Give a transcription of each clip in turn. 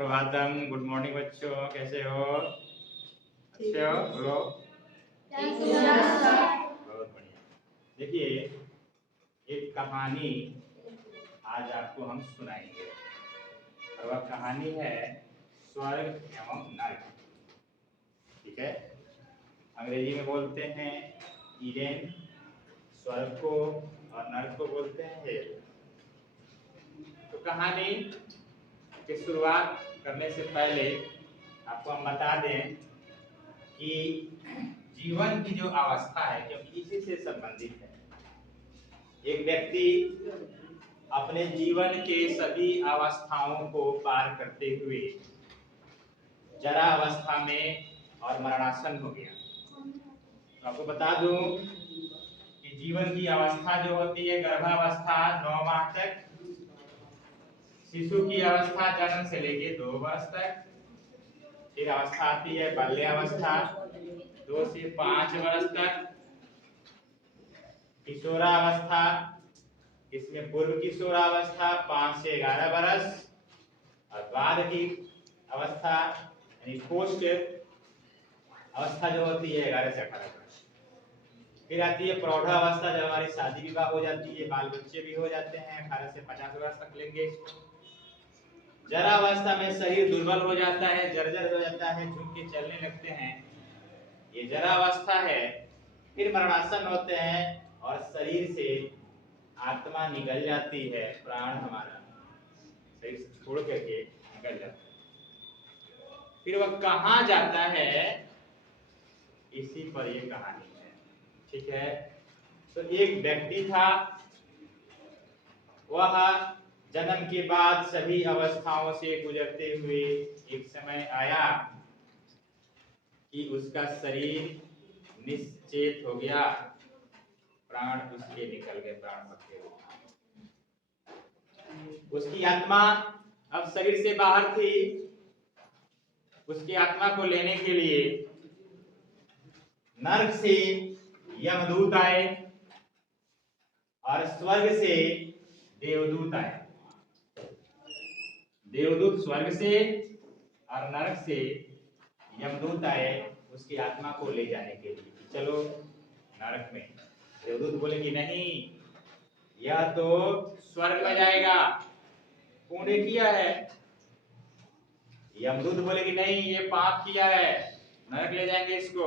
Prabhatam, good morning बच्चों, कैसे हो? अच्छे हो? बोलो। बहुत बढ़िया। देखिए, एक कहानी आज आपको हम सुनाएंगे और वह कहानी है स्वर्ग एवं नर्क। ठीक है, अंग्रेजी में बोलते हैं ईडेन, स्वर्ग को और नर्क को बोलते हैं हेल। तो कहानी की शुरुआत करने से पहले आपको हम बता दें कि जीवन की जो अवस्था है, क्योंकि इसी से संबंधित है। एक व्यक्ति अपने जीवन के सभी अवस्थाओं को पार करते हुए जरा अवस्था में और मरणासन हो गया। तो आपको बता दूं कि जीवन की अवस्था जो होती है गर्भावस्था 9 माह तक, शिशु की अवस्था जन्म से लेके 2 वर्ष तक, फिर अवस्था आती है बाल्यावस्था 2 से 5 वर्ष तक, किशोरावस्था, इसमें पूर्व किशोरावस्था 5 से 11 वर्ष, और बाद की अवस्था यानी पोस्ट अवस्था जो होती है 11 से 18 वर्ष। फिर आती है प्रौढ़ावस्था, जब हमारी शादी विवाह हो जाती है, बाल बच्चे भी हो जाते हैं, 18 से 50 वर्ष तक लेंगे इसको। जरा अवस्था में शरीर दुर्बल हो जाता है, जर्जर हो जाता है, झुक के चलने लगते हैं, ये जरा अवस्था है। फिर मरणासन होते हैं और शरीर से आत्मा निकल जाती है, प्राण हमारा शरीर से छोड़ करके निकल जाता है। फिर वह कहाँ जाता है, इसी पर ये कहानी है। ठीक है, तो एक व्यक्ति था, वह जन्म के बाद सभी अवस्थाओं से गुजरते हुए एक समय आया कि उसका शरीर निश्चेत हो गया, प्राण उसके निकल गए, प्राण पक्के हो गए। उसकी आत्मा अब शरीर से बाहर थी। उसकी आत्मा को लेने के लिए नर्क से यमदूत आए और स्वर्ग से देवदूत आए। देवदूत स्वर्ग से और नरक से यमदूत आए उसकी आत्मा को ले जाने के लिए, चलो नरक में। देवदूत बोले कि नहीं, यह तो स्वर्ग में जाएगा, पुण्य किया है। यमदूत बोले कि नहीं, ये पाप किया है, नरक ले जाएंगे इसको।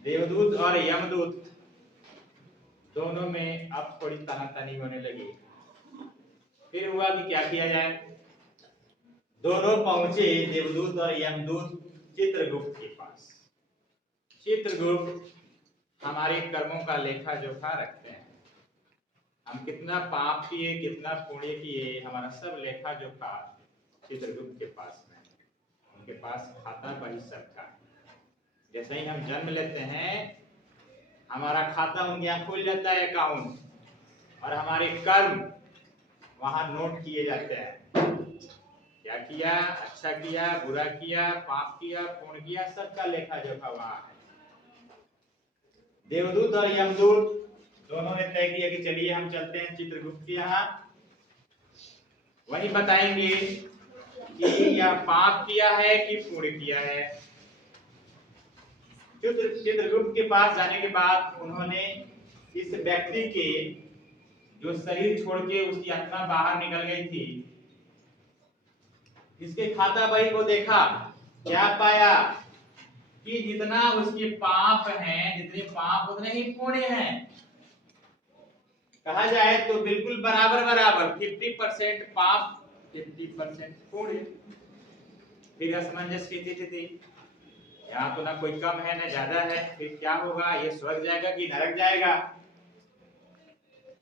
देवदूत और यमदूत दोनों में अब थोड़ी तनातनी होने लगी। फिर हुआ कि क्या किया जाए। दोनों पहुंचे, देवदूत और यमदूत, चित्रगुप्त के पास। चित्रगुप्त हमारे कर्मों का लेखा जोखा रखते हैं, हम कितना पाप किए, कितना पुण्य किए, हमारा सब लेखा जोखा चित्रगुप्त के पास में। उनके पास खाता बही सबका। जैसे ही हम जन्म लेते हैं, हमारा खाता उनके यहाँ खुल जाता है, अकाउंट, और हमारे कर्म वहां नोट किए जाते हैं। क्या किया, अच्छा किया, बुरा किया, पाप किया, पुण्य किया, सबका लेखा जोखा वहां है। देवदूत और यमदूत दोनों ने तय किया कि चलिए हम चलते हैं चित्रगुप्त के यहाँ, वही बताएंगे कि यह पाप किया है कि पुण्य किया है। चित्रगुप्त के पास जाने के बाद उन्होंने इस व्यक्ति के, जो शरीर छोड़ के उसकी आत्मा बाहर निकल गई थी, इसके खाता बही को देखा। क्या पाया कि जितना उसके पाप हैं, जितने पाप उतने ही पुण्य हैं। कहा जाए तो बिल्कुल बराबर बराबर, 50% पाप 50% पुण्य। फिर असमंजस की स्थिति थी, यहाँ तो ना कोई कम है ना ज्यादा है, फिर क्या होगा, ये स्वर्ग जाएगा कि नरक जाएगा।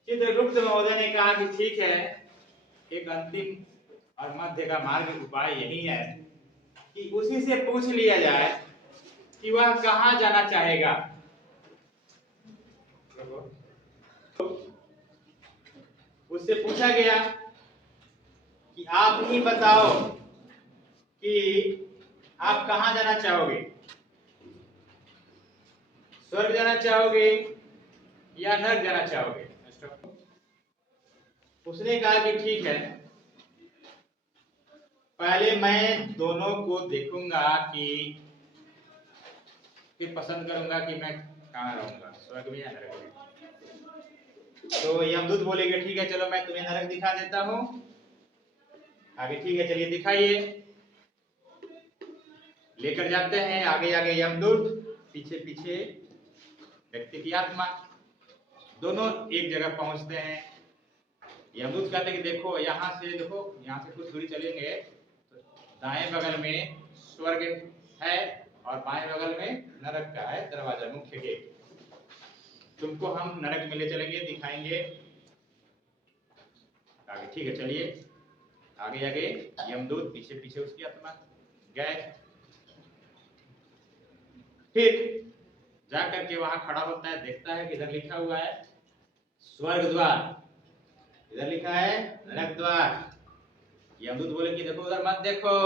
चित्रगुप्त महोदय ने कहा कि ठीक है, एक अंतिम और मध्य का मार्ग उपाय यही है कि उसी से पूछ लिया जाए कि वह कहां जाना चाहेगा। उससे पूछा गया कि आप ही बताओ कि आप कहां जाना चाहोगे, स्वर्ग जाना चाहोगे या नरक जाना चाहोगे। उसने कहा कि ठीक है, पहले मैं दोनों को देखूंगा कि फिर पसंद करूंगा कि मैं कहाँ रहूंगा, स्वर्ग में या नरक में। तो यमदूत बोलेंगे ठीक है चलो मैं तुम्हें नरक दिखा देता हूँ। आगे ठीक है चलिए दिखाइए। लेकर जाते हैं आगे आगे यमदूत, पीछे पीछे व्यक्ति की आत्मा। दोनों एक जगह पहुंचते हैं। यमदूत कहते हैं कि देखो यहाँ से कुछ दूरी चलेंगे तो दाएं बगल में स्वर्ग है और बाएं बगल में नरक का है दरवाजा, मुख्य गेट। तुमको हम नरक में ले चलेंगे, दिखाएंगे। आगे ठीक है चलिए। आगे आगे यमदूत, पीछे पीछे उसकी आत्मा गए। फिर जाकर के वहां खड़ा होता है, देखता है कि इधर लिखा हुआ है स्वर्ग द्वार, इधर लिखा है नरक द्वार। यमदूत बोले कि देखो उधर मत देखो,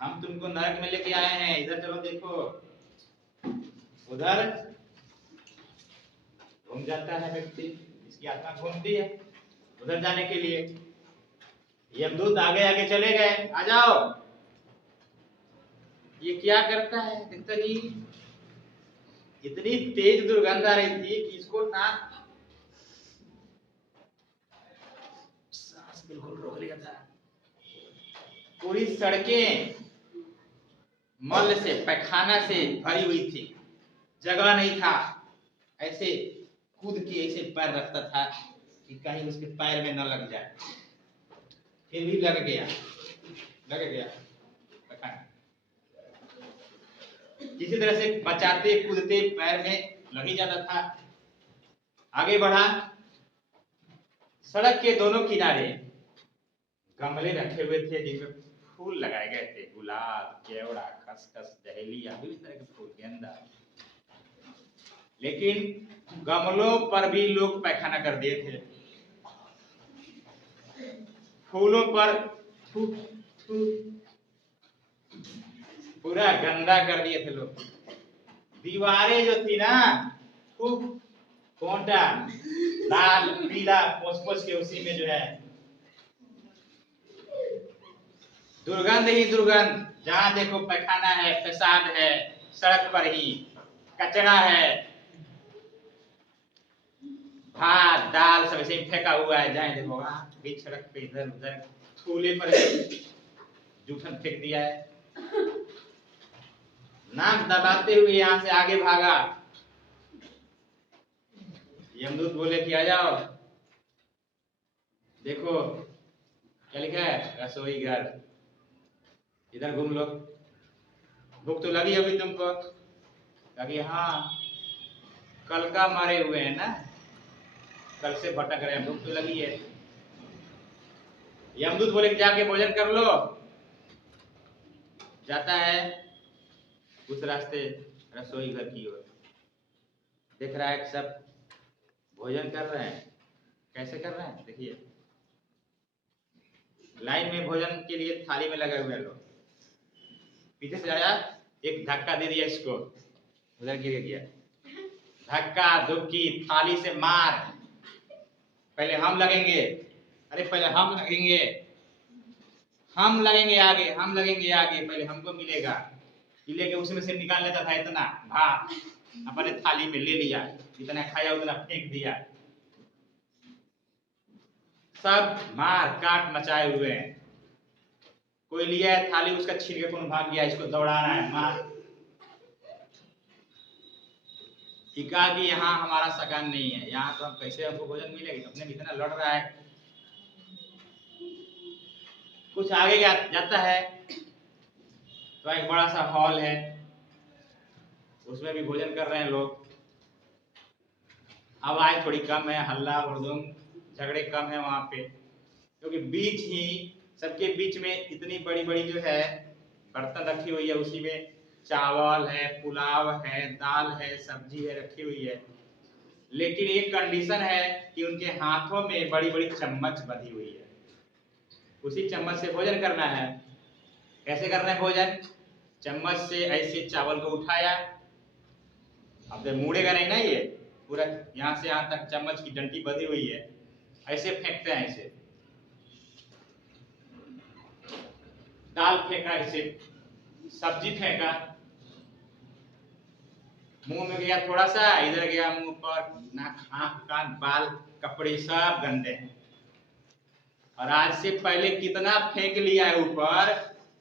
हम तुमको नरक में लेके आए हैं, इधर चलो देखो। उधर घूम जाता है व्यक्ति, इसकी आत्मा घूमती है उधर जाने के लिए। यमदूत आगे आगे चले गए, आ जाओ। ये क्या करता है देखता नहीं, इतनी तेज दुर्गंध आ रही थी कि इसको ना सांस बिल्कुल रोक लिया था। पूरी सड़कें मल से, पैखाना से भरी हुई थी, जगह नहीं था। ऐसे कूद के ऐसे पैर रखता था कि कहीं उसके पैर में न लग जाए, फिर भी लग गया पैखाना। किसी तरह से बचाते कूदते पैर में लग ही जाता था। आगे बढ़ा, सड़क के दोनों किनारे गमले रखे हुए थे जिनमें फूल लगाए गए थे, गुलाब, केवड़ा, खसखस, डहेलिया, विभिन्न तरह के फूल, गेंदा। लेकिन गमलों पर भी लोग पैखाना कर दिए थे, फूलों पर थू थू पूरा गंदा कर दिए थे लोग। दीवारें जो थी ना खूब कोंटा लाल पीला पोछ के उसी में जो है दुर्गंध ही दुर्गंध। जहां देखो पैखाना है, पेशाब है, सड़क पर ही कचरा है, भात दाल सब ऐसे फेंका हुआ है। जहां देखो वहां बीच सड़क पे इधर उधर फूले पर जूठन फेंक दिया है। नाक दबाते हुए यहाँ से आगे भागा। यमदूत बोले कि आ जाओ, देखो क्या लिखा है, रसोई घर, इधर घूम लो। भूख तो लगी होगी तुमको? कहा हाँ, कल का मारे हुए हैं ना, कल से भटक रहे हैं, भूख तो लगी है। यमदूत बोले कि जाके भोजन कर लो। जाता है उस रास्ते रसोई घर की ओर, देख रहा है सब भोजन कर रहे हैं। कैसे कर रहे हैं देखिए, लाइन में भोजन के लिए थाली में लगे हुए लोग। पीछे से आया, एक धक्का दे दिया इसको, उधर गिर गया। धक्का धुक्की, थाली से मार। पहले हम लगेंगे, अरे पहले हम लगेंगे, हम लगेंगे आगे, हम लगेंगे आगे, पहले हमको मिलेगा। लेके उसमें से निकाल लेता था इतना भात, अपने थाली में ले लिया, जितना खाया उतना फेंक दिया। सब मार काट मचाए हुए हैं। कोई लिया है थाली, उसका छीन के कौन भाग गया, इसको दौड़ाना है, मार। कहा कि यहाँ हमारा सकान नहीं है, यहाँ तो हम कैसे हमको भोजन मिलेगी, अपने इतना लड़ रहा है। कुछ आगे जाता है तो एक बड़ा सा हॉल है, उसमें भी भोजन कर रहे हैं लोग। आवाज थोड़ी कम है, हल्ला हुड़दुम झगड़े कम है वहां पे, क्योंकि बीच ही सबके बीच में इतनी बड़ी बड़ी जो है बर्तन रखी हुई है, उसी में चावल है, पुलाव है, दाल है, सब्जी है रखी हुई है। लेकिन एक कंडीशन है कि उनके हाथों में बड़ी बड़ी चम्मच बंधी हुई है, उसी चम्मच से भोजन करना है। कैसे करना है भोजन? चम्मच से ऐसे चावल को उठाया, अब मुड़ेगा नहीं ना, ये पूरा यहाँ से यहाँ तक चम्मच की डंडी बंधी हुई है, ऐसे फेंकते हैं ऐसे। दाल फेंका, इसे सब्जी फेंका, मुंह में गया थोड़ा सा, इधर गया मुंह पर, नाक, आंख, कान, बाल, कपड़े सब गंदे हैं। और आज से पहले कितना फेंक लिया है ऊपर,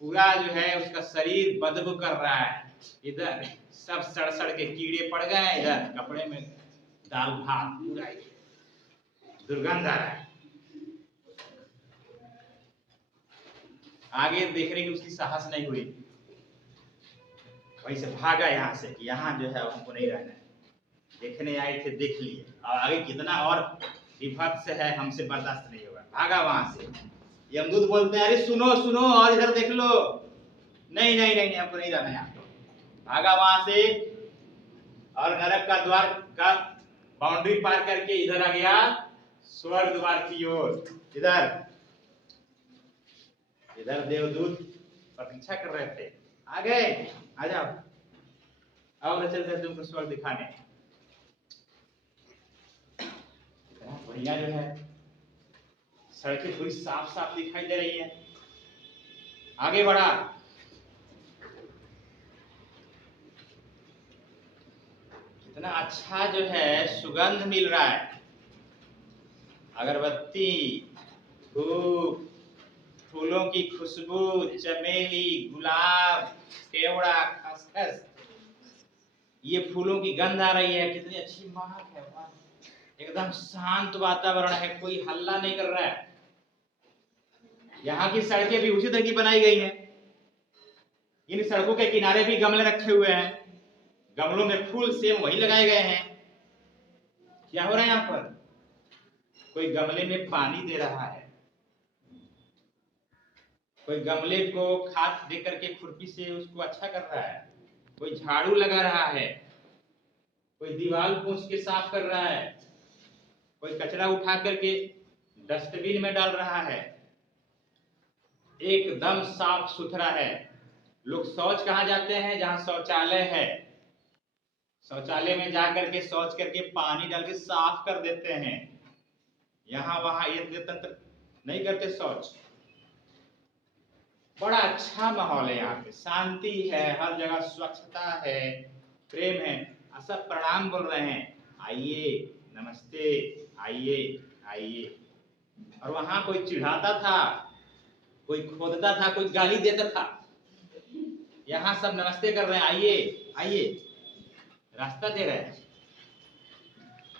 पूरा जो है उसका शरीर बदबू कर रहा है, इधर सब सड़ सड़ के कीड़े पड़ गए हैं, इधर कपड़े में दाल भात पूरा दुर्गंध आ रहा है। आगे देखने की उसकी साहस नहीं हुई, वहीं से भागा यहाँ से कि यहाँ जो है हमको नहीं रहना है। देखने आए थे, देख लिए, और आगे कितना और विभत्स है हमसे बर्दाश्त नहीं होगा, भागा वहां से। यमदूत बोलते हैं अरे सुनो सुनो और इधर देख लो, नहीं नहीं नहीं, हमको नहीं रहना है। भागा वहां से और नरक का द्वार का बाउंड्री पार करके इधर आ गया स्वर्ग द्वार की ओर। इधर देवदूत प्रतीक्षा कर रहे थे, आ गए, आ जाओ, अब चलते तुमको स्वर्ग दिखाने। बढ़िया जो है सड़कें थोड़ी साफ साफ दिखाई दे रही है। आगे बढ़ा, कितना अच्छा जो है सुगंध मिल रहा है, अगरबत्ती, धूप, फूलों की खुशबू, चमेली, गुलाब, केवड़ा, खसखस, ये फूलों की गंध आ रही है, कितनी अच्छी महक है, एकदम शांत वातावरण है, कोई हल्ला नहीं कर रहा है। यहाँ की सड़कें भी उसी तरह की बनाई गई हैं। इन सड़कों के किनारे भी गमले रखे हुए हैं, गमलों में फूल सेम वही लगाए गए हैं। क्या हो रहा है यहाँ पर, कोई गमले में पानी दे रहा है, कोई गमले को खाद दे करके खुरपी से उसको अच्छा कर रहा है, कोई झाड़ू लगा रहा है, कोई दीवार पूछ के साफ कर रहा है, कोई कचरा उठा करके डस्टबिन में डाल रहा है, एकदम साफ सुथरा है। लोग शौच कहाँ जाते हैं, जहां शौचालय है, शौचालय में जाकर के शौच करके पानी डाल के साफ कर देते हैं। यहाँ वहां ये तंत्र नहीं करते शौच। बड़ा अच्छा माहौल है यहाँ पे, शांति है, हर जगह स्वच्छता है, प्रेम है। सब प्रणाम बोल रहे हैं, आइए, नमस्ते, आइए आइए। और वहां कोई चिढ़ाता था, कोई खोदता था, कोई गाली देता था, यहाँ सब नमस्ते कर रहे हैं, आइए आइए, रास्ता दे रहे हैं।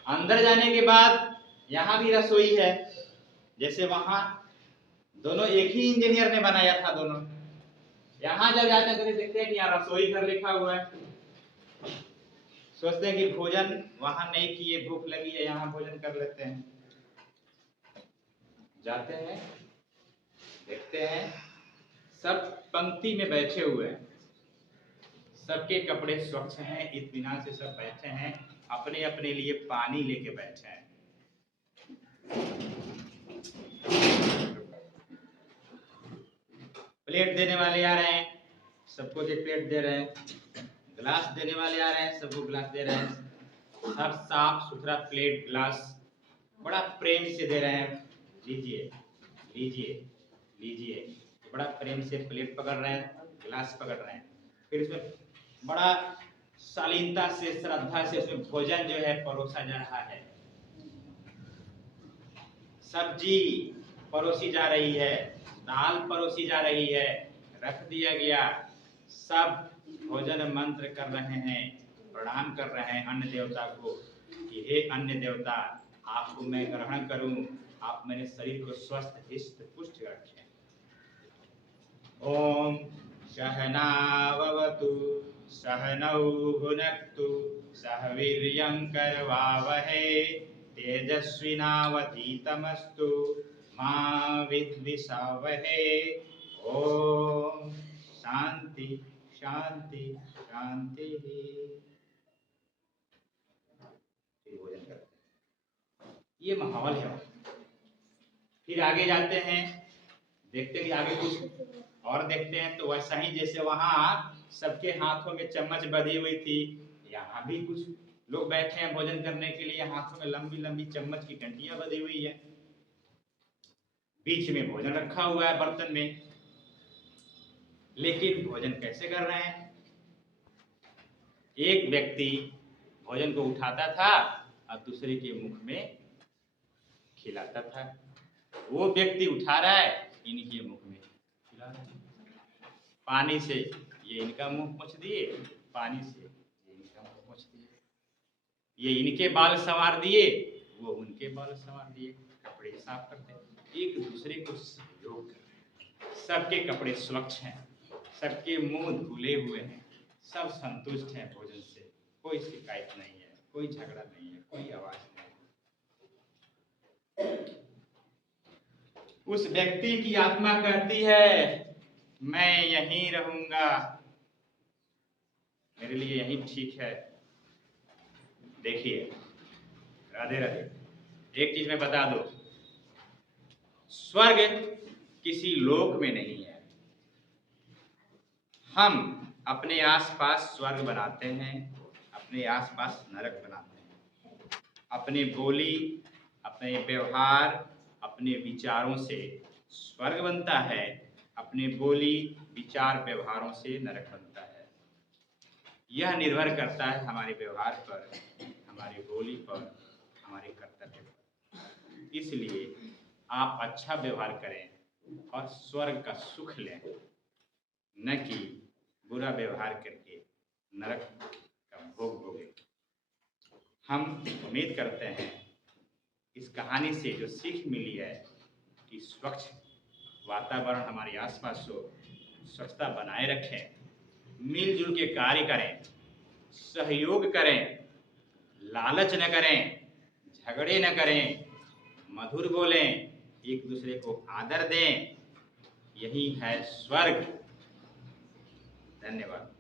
अंदर जाने के बाद यहाँ भी रसोई है, जैसे वहां दोनों एक ही इंजीनियर ने बनाया था दोनों। यहाँ जब जाते हैं तो देखते हैं कि यहाँ रसोई घर लिखा हुआ है, सोचते हैं कि भोजन वहां नहीं किए, भूख लगी है, यहाँ भोजन कर लेते हैं। जाते हैं, देखते हैं सब पंक्ति में बैठे हुए हैं, सबके कपड़े स्वच्छ हैं, इत्मीनान से सब बैठे हैं, अपने अपने लिए पानी लेके बैठे हैं। प्लेट देने वाले आ रहे हैं, सबको एक प्लेट दे रहे हैं, गिलास देने वाले आ रहे हैं, सबको गिलास दे रहे हैं, सब साफ सुथरा प्लेट गिलास बड़ा प्रेम से दे रहे हैं, लीजिए लीजिए लीजिए, बड़ा प्रेम से प्लेट पकड़ रहे हैं, गिलास पकड़ रहे हैं, फिर इसमें बड़ा शालीनता से, श्रद्धा से उसमें भोजन जो है परोसा जा रहा है। सब्जी परोसी जा रही है, दाल परोसी जा रही है, रख दिया गया, सब भोजन मंत्र कर रहे हैं, प्रणाम कर रहे हैं अन्न देवता को कि हे अन्न देवता, आपको मैं ग्रहण करूं, आप मेरे शरीर को स्वस्थ हिष्ट पुष्ट रखें। ओम सहनावतु सहनौ भुनक्तु सह वीर्यं करवावहै तेजस्विनावधीतमस्तु मा विद्विषावहै। ओम शांति शांति शांति। ये माहौल है। फिर आगे जाते हैं, देखते हैं कि आगे कुछ और देखते हैं, तो वैसा ही जैसे वहां सबके हाथों में चम्मच बधी हुई थी, यहाँ भी कुछ लोग बैठे हैं भोजन करने के लिए, हाथों में लंबी लंबी चम्मच की घंटियां बधी हुई है, बीच में भोजन रखा हुआ है बर्तन में। लेकिन भोजन कैसे कर रहे हैं? एक व्यक्ति भोजन को उठाता था और दूसरे के मुख में खिलाता था। वो व्यक्ति उठा रहा है, इनके मुख में खिला रहा है। पानी से ये इनका मुंह पोंछ दिए, पानी से ये इनका मुंह पोंछ दिए, ये इनके बाल संवार दिए, वो उनके बाल संवार दिए, कपड़े साफ करते, एक दूसरे को सहयोग कर रहे हैं। सबके कपड़े स्वच्छ हैं, सबके मुंह धुले हुए हैं, सब संतुष्ट हैं भोजन से, कोई शिकायत नहीं है, कोई झगड़ा नहीं है, कोई आवाज नहीं है। उस व्यक्ति की आत्मा कहती है मैं यहीं रहूंगा, मेरे लिए यही ठीक है। देखिए, राधे राधे, एक चीज मैं बता दूं, स्वर्ग किसी लोक में नहीं है। हम अपने आसपास स्वर्ग बनाते हैं, अपने आसपास नरक बनाते हैं। अपने बोली, अपने व्यवहार, अपने विचारों से स्वर्ग बनता है, अपने बोली, विचार, व्यवहारों से नरक बनता है। यह निर्भर करता है हमारे व्यवहार पर, हमारी बोली पर, हमारे कर्तव्य पर। इसलिए आप अच्छा व्यवहार करें और स्वर्ग का सुख लें, न कि बुरा व्यवहार करके नरक का भोग भोगें। हम उम्मीद करते हैं इस कहानी से जो सीख मिली है कि स्वच्छ वातावरण हमारे आसपास हो, स्वच्छता बनाए रखें, मिलजुल के कार्य करें, सहयोग करें, लालच न करें, झगड़े न करें, मधुर बोलें, एक दूसरे को आदर दें, यही है स्वर्ग। धन्यवाद।